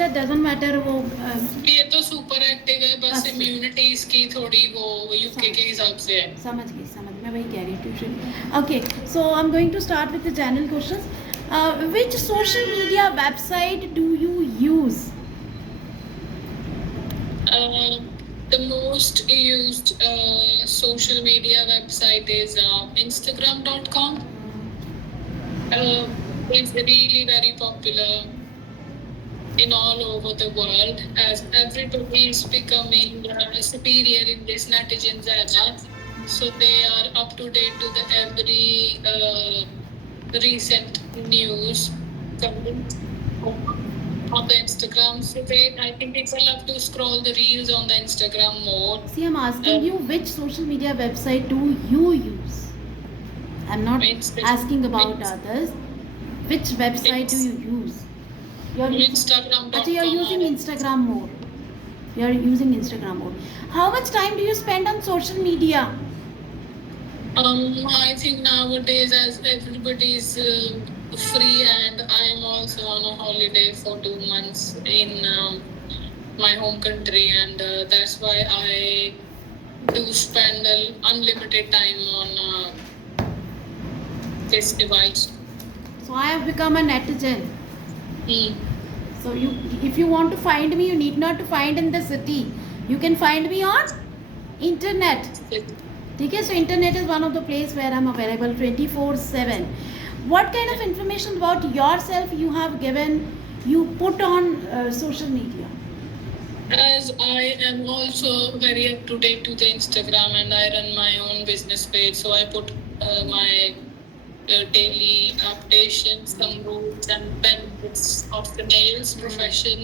That doesn't matter वो ये तो सुपर एक्टिव है, बस इम्यूनिटी इसकी थोड़ी वो यूके के हिसाब से है. समझ मैं वही कह रही हूँ tuition. Okay, so I am going to start with the general questions. Which social media website do you use? The most used social media website is Instagram.com. It's really very popular in all over the world, as everybody is becoming superior in this netizens era. So they are up to date to the every recent news coming on the Instagram. So I think people love to scroll the reels on the Instagram more. See, I'm asking you which social media website do you use? I'm not asking about others. Which website do you use? You're Instagram. Actually, you're using Instagram more. You're using Instagram more. How much time do you spend on social media? I think nowadays, as everybody is free, and I am also on a holiday for 2 months in my home country, and that's why I do spend unlimited time on this device. So I have become a netizen. Hmm. So if you want to find me, you need not to find in the city. You can find me on internet. Okay, so internet is one of the place where I'm available 24/7. What kind of information about yourself you have given, you put on social media? As I am also very up to date to the Instagram, and I run my own business page, so I put my daily updations, some rules and benefits of the nails profession.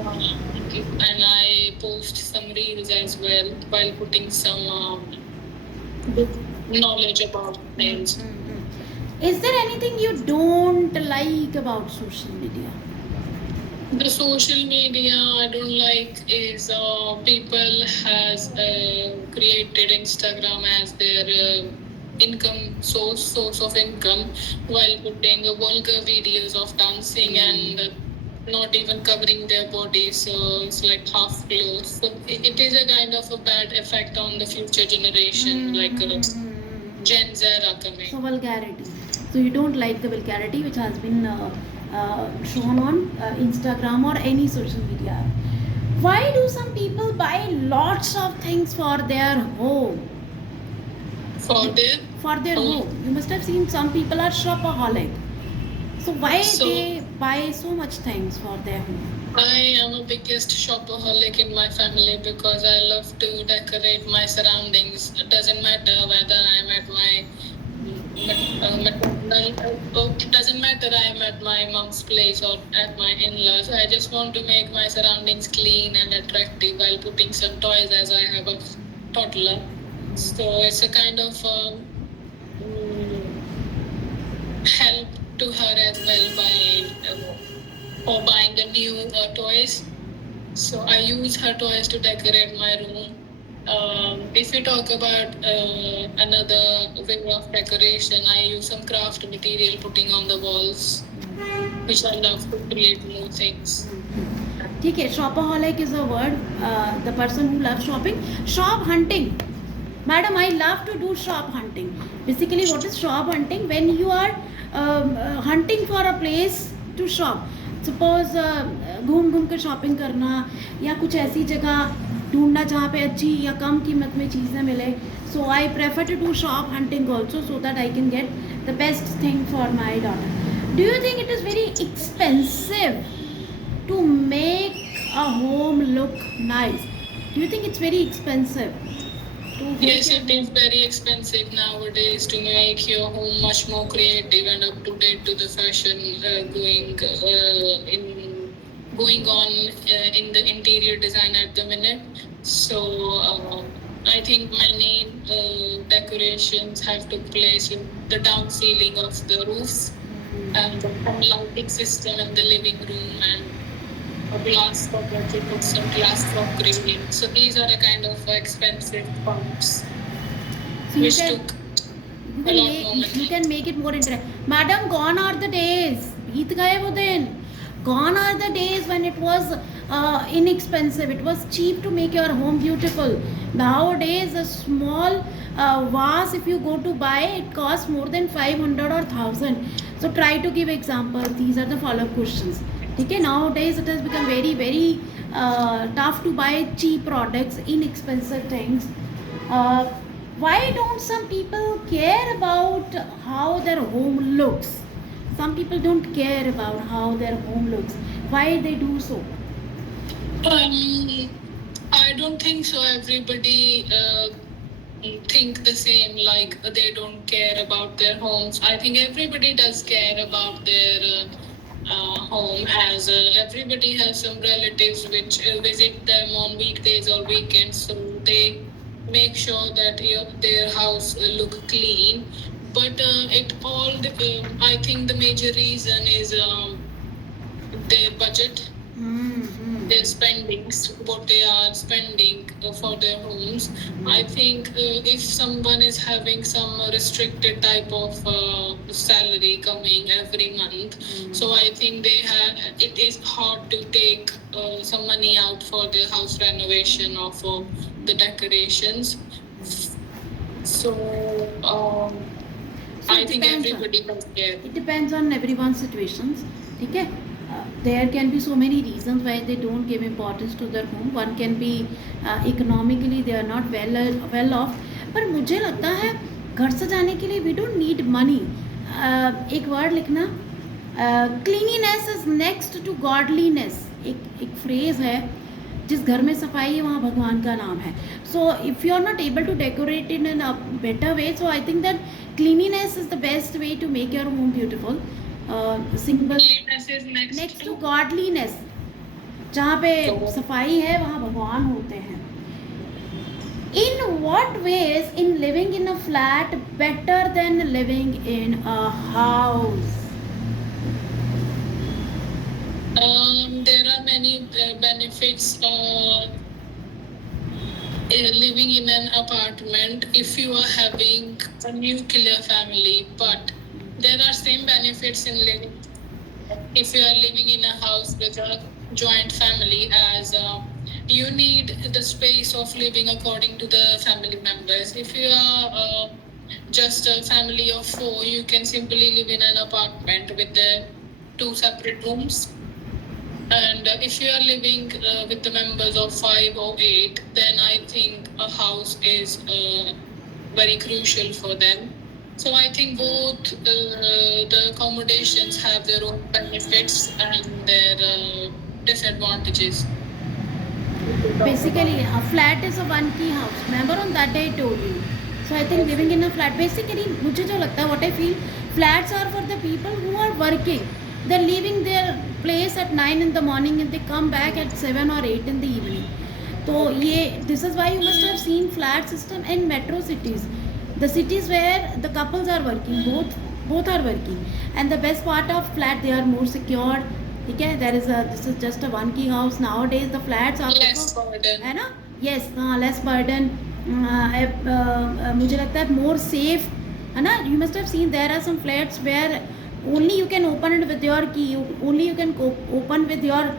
And I post some reels as well while putting some good knowledge about nails. Is there anything you don't like about social media? The social media I don't like is people has created Instagram as their income source of income, while putting vulgar videos of dancing and not even covering their body, so it's like half clothes. So it is a kind of a bad effect on the future generation, like Gen Z coming. So vulgarity. So you don't like the vulgarity which has been shown on Instagram or any social media. Why do some people buy lots of things for their home? For their home. You must have seen some people are shopaholic. So why they buy so much things for their home? I am a biggest shopaholic in my family because I love to decorate my surroundings. It doesn't matter whether I'm at my it doesn't matter I am at my mom's place or at my in-laws. I just want to make my surroundings clean and attractive while putting some toys, as I have a toddler. So it's a kind of help to her as well by buying the new toys. So I use her toys to decorate my room. If we talk about another way of decoration, I use some craft material putting on the walls, which I love to create more things. Okay, shopaholic is a word. The person who loves shopping. Shop hunting. Madam, I love to do shop hunting. Basically, what is shop hunting? When you are hunting for a place to shop. Suppose घूम के shopping करना या कुछ ऐसी जगह ढूंढना जहाँ पे अच्छी या कम कीमत में चीज़ें मिले. So I prefer to do shop hunting also, so that I can get the best thing for my daughter. Do you think it is very expensive to make a home look nice? Do you think it's very expensive? Yes, it is very expensive nowadays to make your home much more creative and up to date to the fashion going on in the interior design at the minute. So I think many decorations have took place in the down ceiling of the roof and the lighting system in the living room and a glass property, put some glass crockery in. So these are a kind of expensive pumps, so which took a lot more money. You can make it more interesting. Madam, gone are the days. बीत गए वो दिन. Gone are the days when it was inexpensive, it was cheap to make your home beautiful. Nowadays a small vase, if you go to buy, it costs more than 500 or 1000. So try to give example. These are the follow-up questions. Okay, nowadays it has become very very tough to buy cheap products, inexpensive things. Why don't some people care about how their home looks? Some people don't care about how their home looks. Why they do so? I don't think so. Everybody think the same. Like they don't care about their homes. I think everybody does care about their home. As everybody has some relatives which visit them on weekdays or weekends, so they make sure that their house look clean. But it all. I think the major reason is their budget, their spendings, what they are spending for their homes. I think if someone is having some restricted type of salary coming every month, so I think it is hard to take some money out for the house renovation or for the decorations. So I think everybody does care. It depends on everyone's situations. Okay, there can be so many reasons why they don't give importance to their home. One can be economically they are not well off. पर मुझे लगता है घर सजाने के लिए we don't need money. एक word लिखना, cleanliness is next to godliness. एक phrase है, जिस घर में सफाई है वहाँ भगवान का नाम है. So if you are not able to decorate it in a better way, so I think that cleanliness is the best way to make your home beautiful. Simple. Cleanliness is next to godliness. जहाँ पे सफाई है वहाँ भगवान होते हैं. In what ways in living in a flat better than living in a house? There are many benefits living in an apartment if you are having a nuclear family, but there are same benefits in living if you are living in a house with a joint family, as you need the space of living according to the family members. If you are just a family of 4, you can simply live in an apartment with the 2 separate rooms. And if you are living with the members of 5 or 8, then I think a house is very crucial for them. So I think both the accommodations have their own benefits and their disadvantages. Basically, a flat is a one key house. Remember on that day I told you. So I think living in a flat, basically मुझे जो लगता है, what I feel, flats are for the people who are working. They're leaving their place at 9 in the morning and they come back at 7 or 8 in the evening. So this is why you must have seen flat system in metro cities. The cities where the couples are working, both are working. And the best part of flat, they are more secured. Okay, this is just a one key house. Nowadays the flats are less burden. है ना? Yes, less burden. मुझे लगता है more safe, है ना? You must have seen there are some flats where only you can open it with your key. Only you can open with your